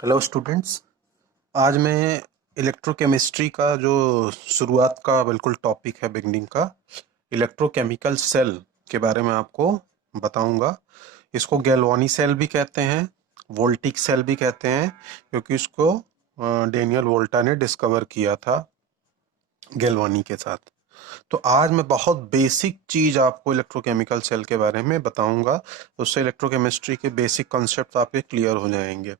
Hello students. आज मैं electrochemistry का जो शुरुआत का बिल्कुल टॉपिक है, बिगनिंग का इलेक्ट्रोकेमिकल सेल के बारे में आपको बताऊंगा। इसको गैल्वानी सेल भी कहते हैं, वोल्टिक सेल भी कहते हैं, क्योंकि इसको डेनियल वोल्टा ने डिस्कवर किया था गैल्वानी के साथ। तो आज मैं बहुत बेसिक चीज आपको इलेक्ट्रोकेमिकल सेल के बारे में बताऊंगा, उससे इलेक्ट्रोकेमिस्ट्री के बेसिक कॉन्सेप्ट आपके क्लियर हो जाएंगे।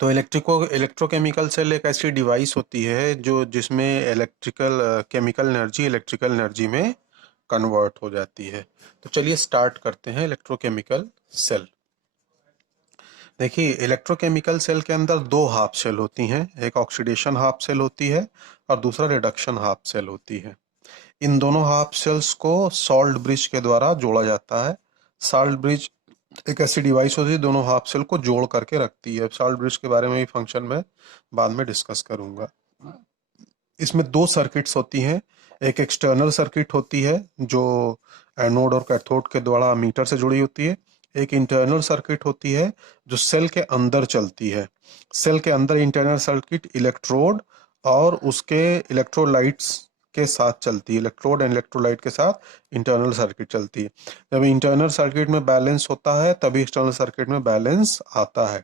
तो इलेक्ट्रोकेमिकल सेल एक ऐसी डिवाइस होती है जो जिसमें केमिकल एनर्जी इलेक्ट्रिकल एनर्जी में कन्वर्ट हो जाती है। तो चलिए स्टार्ट करते हैं इलेक्ट्रोकेमिकल सेल। देखिए, इलेक्ट्रोकेमिकल सेल के अंदर दो हाफ सेल होती हैं, एक ऑक्सीडेशन हाफ सेल होती है और दूसरा रिडक्शन हाफ सेल होती है। इन दोनों हाफ सेल्स को सॉल्ट ब्रिज के द्वारा जोड़ा जाता है। सॉल्ट ब्रिज एक ऐसी डिवाइस होती है दोनों हाफ सेल को जोड़ करके रखती है। सॉल्ट ब्रिज के बारे में भी फंक्शन में बाद में डिस्कस करूंगा। इसमें दो सर्किट्स होती हैं। एक एक्सटर्नल सर्किट होती है जो एनोड और कैथोड के द्वारा मीटर से जुड़ी होती है। एक इंटरनल सर्किट होती है जो सेल के अंदर चलती है। सेल के अंदर इंटरनल सर्किट इलेक्ट्रोड और उसके इलेक्ट्रोलाइट्स के साथ चलती है। इलेक्ट्रोड एंड इलेक्ट्रोलाइट के साथ इंटरनल सर्किट चलती है। जब इंटरनल सर्किट में बैलेंस होता है तभी एक्सटर्नल सर्किट में बैलेंस आता है।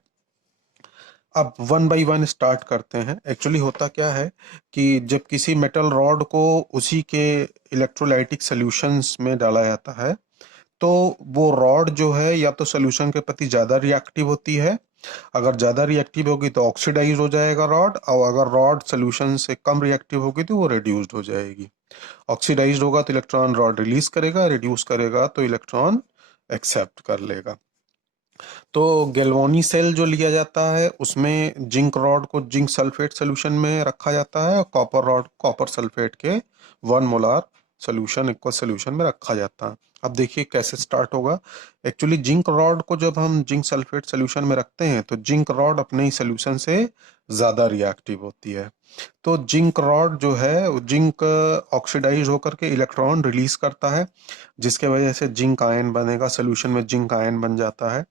अब वन बाय वन स्टार्ट करते हैं। एक्चुअली होता क्या है कि जब किसी मेटल रॉड को उसी के इलेक्ट्रोलाइटिक सॉल्यूशंस में डाला जाता है तो वो रॉड जो है या तो सॉल्यूशन के प्रति ज़्यादा रिएक्टिव होती है। अगर ज़्यादा रिएक्टिव होगी तो ऑक्सीडाइज हो जाएगा रॉड, और अगर रॉड सॉल्यूशन से कम रिएक्टिव होगी तो वो रिड्यूस्ड हो जाएगी। ऑक्सीडाइज्ड होगा तो इलेक्ट्रॉन रॉड रिलीज करेगा, रिड्यूस करेगा तो इलेक्ट्रॉन एक्सेप्ट कर लेगा। तो गैल्वानी सेल जो लिया जाता है उसमें जिंक रॉड को जिंक सल्फेट सोल्यूशन में रखा जाता है और कॉपर रॉड कॉपर सल्फेट के 1 मोलार सोल्यूशन इक्वल सोल्यूशन में रखा जाता है। अब देखिए कैसे स्टार्ट होगा। एक्चुअली जिंक रॉड को जब हम जिंक सल्फेट सोल्यूशन में रखते हैं तो जिंक रॉड अपने ही सोल्यूशन से ज़्यादा रिएक्टिव होती है। तो जिंक रॉड जो है वो जिंक ऑक्सीडाइज होकर के इलेक्ट्रॉन रिलीज करता है, जिसके वजह से जिंक आयन बनेगा, सोल्यूशन में जिंक आयन बन जाता है।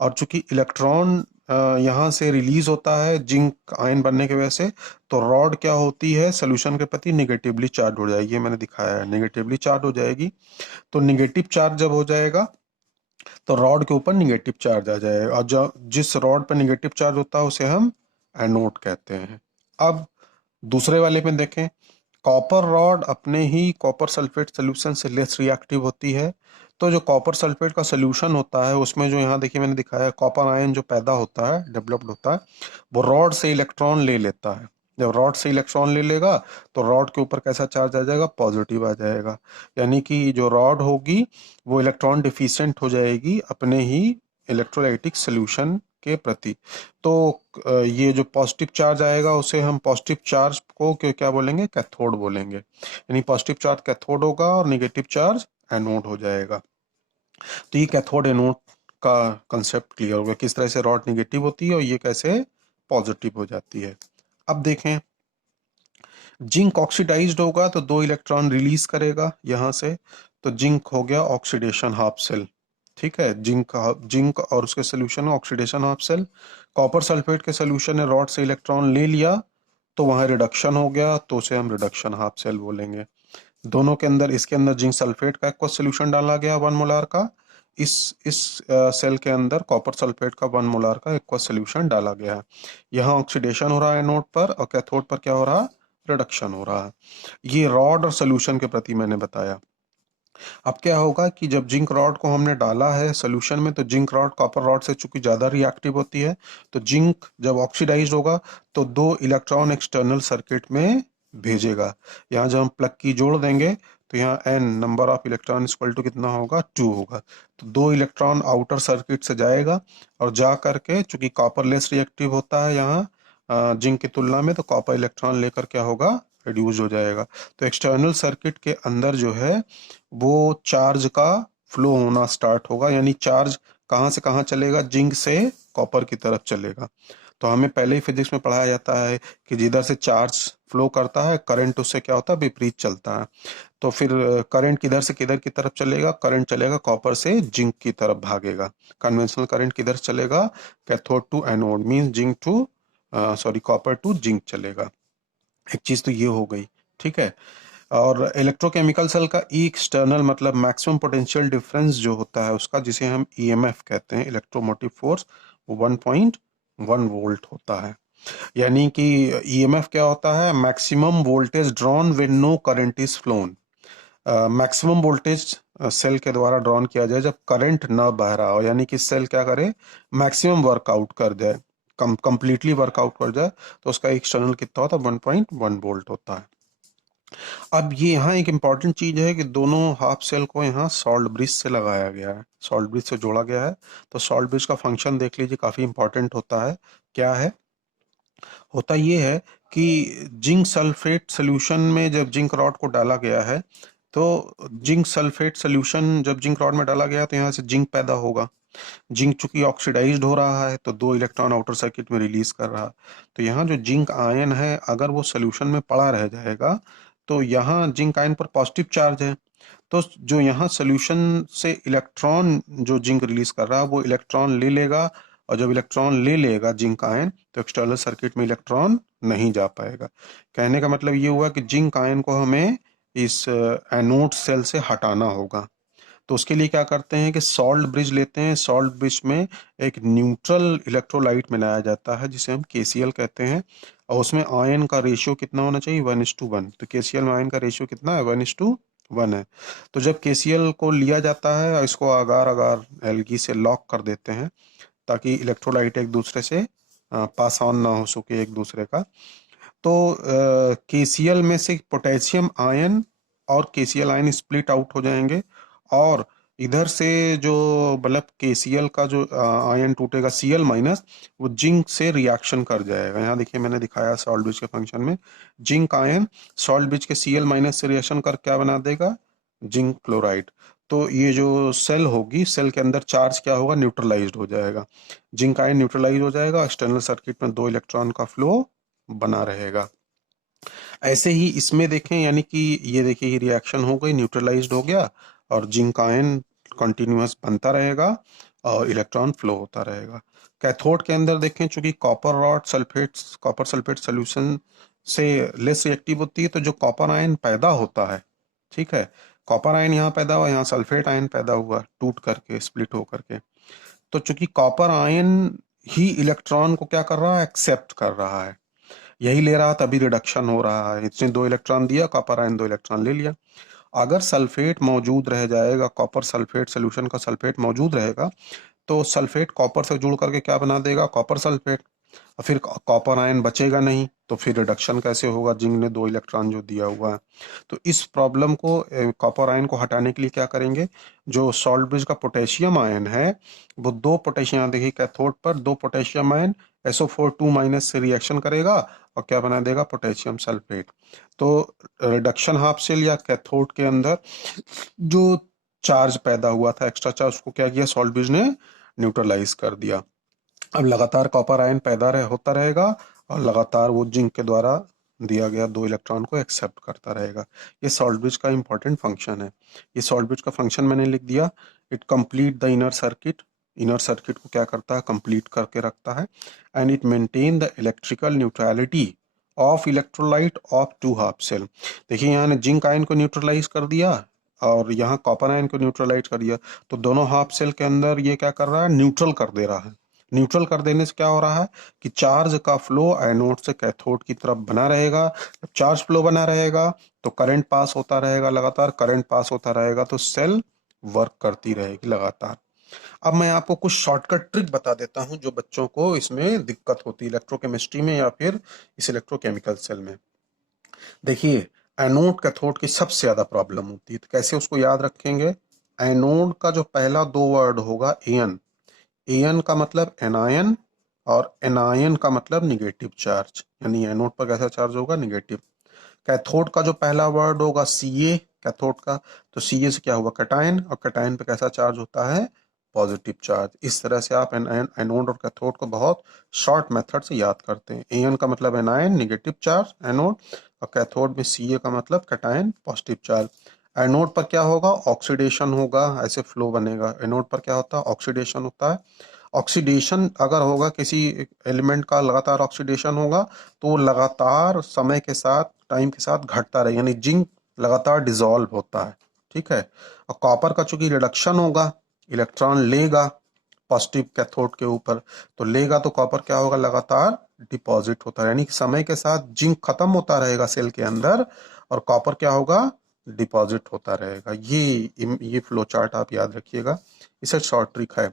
और चूंकि इलेक्ट्रॉन यहाँ से रिलीज होता है जिंक आयन बनने की वजह से, तो रॉड क्या होती है सोल्यूशन के प्रति निगेटिवली चार्ज हो जाएगी। ये मैंने दिखाया है, निगेटिवली चार्ज हो जाएगी। तो निगेटिव चार्ज जब हो जाएगा तो रॉड के ऊपर निगेटिव चार्ज आ जाएगा, और जो जिस रॉड पर निगेटिव चार्ज होता है उसे हम एनोड कहते हैं। अब दूसरे वाले में देखें, कॉपर रॉड अपने ही कॉपर सल्फेट सोल्यूशन से लेस रिएक्टिव होती है। तो जो कॉपर सल्फेट का सोल्यूशन होता है उसमें जो यहाँ देखिए मैंने दिखाया है, कॉपर आयन जो पैदा होता है, डेवलप्ड होता है, वो रॉड से इलेक्ट्रॉन ले लेता है। जब रॉड से इलेक्ट्रॉन ले लेगा तो रॉड के ऊपर कैसा चार्ज आ जाएगा, पॉजिटिव आ जाएगा। यानी कि जो रॉड होगी वो इलेक्ट्रॉन डिफिशिएंट हो जाएगी अपने ही इलेक्ट्रोलाइटिक सोल्यूशन के प्रति। तो ये जो पॉजिटिव चार्ज आएगा उसे हम पॉजिटिव चार्ज को क्या बोलेंगे, कैथोड बोलेंगे। यानी पॉजिटिव चार्ज कैथोड होगा और नेगेटिव चार्ज एनोड हो जाएगा। तो ये कैथोड एनोड का कंसेप्ट क्लियर हो गया, किस तरह से रॉड नेगेटिव होती है और ये कैसे पॉजिटिव हो जाती है। अब देखें, जिंक ऑक्सीडाइज्ड होगा तो 2 इलेक्ट्रॉन रिलीज करेगा यहाँ से, तो जिंक हो गया ऑक्सीडेशन हाफ सेल। ठीक है, जिंक और उसके सोल्यूशन में oxidation half cell. Copper sulphate के सोल्यूशन ने रॉड से इलेक्ट्रॉन ले लिया तो वहां रिडक्शन हो गया, तो उसे हम रिडक्शन हाफ सेल बोलेंगे। दोनों के अंदर, इसके अंदर जिंक सल्फेट का एक्वस सोल्यूशन डाला गया 1 मोलार का, इस सेल के अंदर कॉपर सल्फेट का 1 मोलार का एक्वस सोल्यूशन डाला गया है। यहाँ ऑक्सीडेशन हो रहा है एनोड पर और कैथोड पर क्या हो रहा है, रिडक्शन हो रहा है। ये रॉड और सोल्यूशन के प्रति मैंने बताया। अब क्या होगा कि जब जिंक रॉड को हमने डाला है सोल्यूशन में, तो जिंक रॉड कॉपर रॉड से चूंकि ज्यादा रिएक्टिव होती है, तो जिंक जब ऑक्सीडाइज होगा तो 2 इलेक्ट्रॉन एक्सटर्नल सर्किट में भेजेगा। यहाँ जब हम प्लग की जोड़ देंगे तो यहाँ n number of electron equal to कितना होगा, 2 होगा। तो 2 इलेक्ट्रॉन आउटर सर्किट से जाएगा और जा करके, चूंकि कॉपर लेस रिएक्टिव होता है यहाँ जिंक की तुलना में, तो कॉपर इलेक्ट्रॉन लेकर क्या होगा, रिड्यूस हो जाएगा। तो एक्सटर्नल सर्किट के अंदर जो है वो चार्ज का फ्लो होना स्टार्ट होगा। यानी चार्ज कहाँ से कहाँ चलेगा, जिंक से कॉपर की तरफ चलेगा। तो हमें पहले ही फिजिक्स में पढ़ाया जाता है कि जिधर से चार्ज फ्लो करता है करंट उससे क्या होता है, विपरीत चलता है। तो फिर करंट किधर से किधर की तरफ चलेगा, करंट चलेगा कॉपर से जिंक की तरफ भागेगा। कन्वेंशनल करंट किधर चलेगा, cathode to anode, means zinc to sorry copper to zinc चलेगा। एक चीज तो ये हो गई, ठीक है। और इलेक्ट्रोकेमिकल सेल का ई एक्सटर्नल मतलब मैक्सिमम पोटेंशियल डिफरेंस जो होता है उसका, जिसे हम ईएमएफ कहते हैं, इलेक्ट्रोमोटिव फोर्स, वो 1.1 वोल्ट होता है। यानी कि ईएमएफ क्या होता है, maximum voltage drawn when no current is flown. Maximum voltage cell के द्वारा ड्रॉन किया जाए जब करंट न बह रहा हो, यानी कि सेल क्या करे, मैक्सिमम वर्कआउट कर जाए, कंप्लीटली वर्कआउट कर जाए, तो उसका एक्सटर्नल कितना होता है, 1.1 वोल्ट होता है। अब ये यहाँ एक इम्पॉर्टेंट चीज है कि दोनों हाफ सेल को यहाँ सॉल्ट ब्रिज से लगाया गया है, सॉल्ट ब्रिज से जोड़ा गया है। तो सॉल्ट ब्रिज का फंक्शन देख लीजिए, काफी इंपॉर्टेंट होता है। क्या है, होता ये है कि जिंक सल्फेट सोल्यूशन में जब जिंक रॉड को डाला गया है, तो जिंक सल्फेट सोल्यूशन जब जिंक रॉड में डाला गया तो यहाँ से जिंक पैदा होगा। जिंक चूंकि ऑक्सीडाइज्ड हो रहा है तो 2 इलेक्ट्रॉन आउटर सर्किट में रिलीज कर रहा। तो यहाँ जो जिंक आयन है अगर वो सोल्यूशन में पड़ा रह जाएगा तो यहाँ जिंक आयन पर पॉजिटिव चार्ज है, तो जो यहाँ सोल्यूशन से इलेक्ट्रॉन जो जिंक रिलीज कर रहा है वो इलेक्ट्रॉन ले लेगा, और जब इलेक्ट्रॉन ले लेगा जिंक आयन तो एक्सटर्नल सर्किट में इलेक्ट्रॉन नहीं जा पाएगा। कहने का मतलब ये हुआ कि जिंक आयन को हमें इस एनोड सेल से हटाना होगा। तो उसके लिए क्या करते हैं कि सॉल्ट ब्रिज लेते हैं। सॉल्ट ब्रिज में एक न्यूट्रल इलेक्ट्रोलाइट मिलाया जाता है जिसे हम केसीएल कहते हैं, और उसमें आयन का रेशियो कितना होना चाहिए, 1:1। तो केसीएल में आयन का रेशियो कितना है, 1:1 है। तो जब केसीएल को लिया जाता है और इसको अगार अगार एल्गी से लॉक कर देते हैं ताकि इलेक्ट्रोलाइट एक दूसरे से पास ऑन ना हो सके एक दूसरे का, तो केसीएल में से पोटेशियम आयन और केसीएल आयन स्प्लिट आउट हो जाएंगे, और इधर से जो मतलब केसीएल का जो आयन टूटेगा सीएल माइनस, वो जिंक से रिएक्शन कर जाएगा। यहाँ देखिए मैंने दिखाया सॉल्ट ब्रिज के फंक्शन में, जिंक आयन सॉल्ट ब्रिज के सीएल माइनस से रिएक्शन कर क्या बना देगा, जिंक क्लोराइड। तो ये जो सेल होगी, सेल के अंदर चार्ज क्या होगा, न्यूट्रलाइज्ड हो जाएगा, जिंक आयन न्यूट्रलाइज हो जाएगा, एक्सटर्नल सर्किट में 2 इलेक्ट्रॉन का फ्लो बना रहेगा। ऐसे ही इसमें देखें, यानी कि ये देखिए ये रिएक्शन हो गई, न्यूट्रलाइज्ड हो गया, और जिंक आयन कंटिन्यूअस बनता रहेगा और इलेक्ट्रॉन फ्लो होता रहेगा। कैथोड के अंदर देखें, चूंकि copper rod sulphate, copper sulphate solution से लेस रिएक्टिव होती है, तो जो कॉपर आयन पैदा होता है, ठीक है, कॉपर आयन यहाँ पैदा हुआ, यहाँ सल्फेट आयन पैदा हुआ टूट करके, स्प्लिट होकर के। तो चूंकि कॉपर आयन ही इलेक्ट्रॉन को क्या कर रहा है, एक्सेप्ट कर रहा है, यही ले रहा, तभी रिडक्शन हो रहा है। इसने 2 इलेक्ट्रॉन दिया, कॉपर आयन 2 इलेक्ट्रॉन ले लिया। अगर सल्फेट मौजूद रह जाएगा, कॉपर सल्फेट सोल्यूशन का सल्फेट मौजूद रहेगा, तो सल्फेट कॉपर से जुड़ करके क्या बना देगा, कॉपर सल्फेट, और फिर कॉपर आयन बचेगा नहीं, तो फिर रिडक्शन कैसे होगा, जिंक ने 2 इलेक्ट्रॉन जो दिया हुआ है। तो इस प्रॉब्लम को, कॉपर आयन को हटाने के लिए क्या करेंगे, जो सॉल्ट ब्रिज का पोटेशियम आयन है, वो 2 पोटेशियम, देखिए कैथोड पर 2 पोटेशियम आयन SO4 2- से रिएक्शन करेगा और क्या बना देगा, पोटेशियम सल्फेट। तो रिडक्शन हाफ सेल या कैथोड के अंदर जो चार्ज पैदा हुआ था, एक्स्ट्रा चार्ज, उसको क्या किया, सॉल्ट ब्रिज ने न्यूट्रलाइज कर दिया। अब लगातार कॉपर आयन पैदा होता रहेगा और लगातार वो जिंक के द्वारा दिया गया 2 इलेक्ट्रॉन को एक्सेप्ट करता रहेगा। ये सॉल्ट ब्रिज का इंपॉर्टेंट फंक्शन है। ये सॉल्ट ब्रिज का फंक्शन मैंने लिख दिया, it complete the inner circuit. Inner circuit को क्या करता है, कंप्लीट करके रखता है, and it maintain the electrical neutrality of electrolyte of 2 half cell. देखिए यहाँ ने जिंक आयन को न्यूट्रलाइज कर दिया और यहाँ कॉपर आयन को न्यूट्रलाइज कर दिया, तो दोनों हाफ सेल के अंदर ये क्या कर रहा है, न्यूट्रल कर दे रहा है। न्यूट्रल कर देने से क्या हो रहा है कि चार्ज का फ्लो एनोड से कैथोड की तरफ बना रहेगा। जब चार्ज फ्लो बना रहेगा तो करंट पास होता रहेगा, लगातार करंट पास होता रहेगा, तो सेल वर्क करती रहेगी लगातार। अब मैं आपको कुछ शॉर्टकट ट्रिक बता देता हूं जो बच्चों को इसमें दिक्कत होती है, इलेक्ट्रोकेमिस्ट्री में या फिर इस इलेक्ट्रोकेमिकल सेल में। देखिए, एनोड कैथोड की सबसे ज्यादा प्रॉब्लम होती है, तो कैसे उसको याद रखेंगे, एनोड का जो पहला 2 वर्ड होगा एन, एन का मतलब एनायन, और एनायन का मतलब निगेटिव चार्ज, यानी एनोड पर कैसा चार्ज होगा, निगेटिव। कैथोड का जो पहला वर्ड होगा सी ए, कैथोड का, तो सी ए से क्या हुआ, कैटायन, और कैटायन पे कैसा चार्ज होता है, पॉजिटिव चार्ज। इस तरह से आप एनोड और कैथोड को बहुत शॉर्ट मेथड से याद करते हैं। एन का मतलब एनायन नेगेटिव चार्ज एनोड, और कैथोड में सी ए का मतलब कैटायन पॉजिटिव चार्ज। एनोड पर क्या होगा, ऑक्सीडेशन होगा, ऐसे फ्लो बनेगा। एनोड पर क्या होता है, ऑक्सीडेशन होता है। ऑक्सीडेशन अगर होगा, किसी एलिमेंट का लगातार ऑक्सीडेशन होगा तो वो लगातार समय के साथ, टाइम के साथ घटता रहेगा, यानी जिंक लगातार डिसॉल्व होता है, ठीक है। और कॉपर का चूंकि रिडक्शन होगा, इलेक्ट्रॉन लेगा पॉजिटिव कैथोड के ऊपर, तो लेगा तो कॉपर क्या होगा, लगातार डिपॉजिट होता है, यानी कि समय के साथ जिंक खत्म होता रहेगा सेल के अंदर और कॉपर क्या होगा, डिपॉजिट होता रहेगा। ये फ्लो चार्ट आप याद रखिएगा, इसे शॉर्ट ट्रिक है।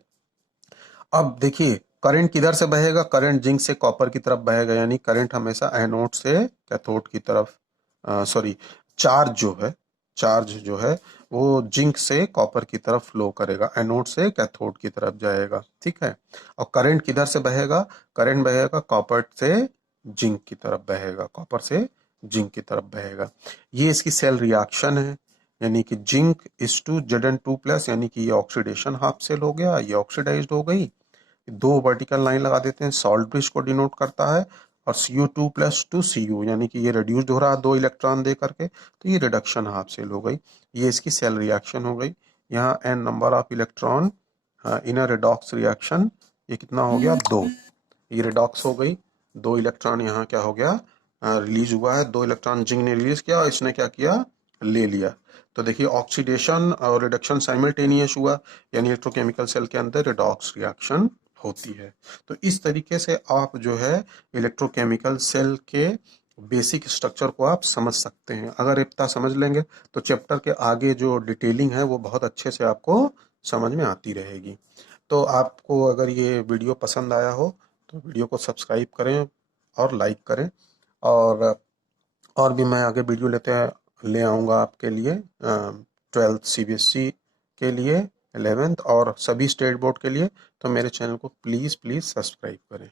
अब देखिए करंट किधर से बहेगा, करंट जिंक से कॉपर की तरफ बहेगा, यानी करंट हमेशा एनोड से कैथोड की तरफ, सॉरी, चार्ज जो है वो जिंक से कॉपर की तरफ फ्लो करेगा, एनोड से कैथोड की तरफ जाएगा, ठीक है। और करंट किधर से बहेगा, करंट बहेगा कॉपर से जिंक की तरफ बहेगा, कॉपर से जिंक की तरफ बहेगा। ये इसकी सेल रिएक्शन है, यानी कि जिंक इज टू Zn2+, यानी कि ये ऑक्सीडेशन हाफ सेल हो गया, ये ऑक्सीडाइज्ड हो गई। दो वर्टिकल लाइन लगा देते हैं, सॉल्ट ब्रिज को डिनोट करता है, और Cu2+2Cu, यानी कि ये रिड्यूस्ड हो रहा है 2 इलेक्ट्रॉन दे करके, तो ये रिडक्शन हाफ सेल हो गई। ये इसकी सेल रिएक्शन हो गई। यहाँ n number of electron in a redox reaction, ये कितना हो गया, 2। ये रिडॉक्स हो गई, 2 इलेक्ट्रॉन यहाँ क्या हो गया, रिलीज हुआ है, 2 इलेक्ट्रॉन जिंक ने रिलीज किया और इसने क्या किया, ले लिया। तो देखिए ऑक्सीडेशन और रिडक्शन साइमल्टेनियस हुआ, यानी इलेक्ट्रोकेमिकल सेल के अंदर रिडॉक्स रिएक्शन होती है। तो इस तरीके से आप जो है इलेक्ट्रोकेमिकल सेल के बेसिक स्ट्रक्चर को आप समझ सकते हैं। अगर इतना समझ लेंगे तो चैप्टर के आगे जो डिटेलिंग है वो बहुत अच्छे से आपको समझ में आती रहेगी। तो आपको अगर ये वीडियो पसंद आया हो तो वीडियो को सब्सक्राइब करें और लाइक करें, और भी मैं आगे वीडियो ले आऊँगा आपके लिए 12th CBSE के लिए, 11th और सभी स्टेट बोर्ड के लिए। तो मेरे चैनल को प्लीज़ सब्सक्राइब करें।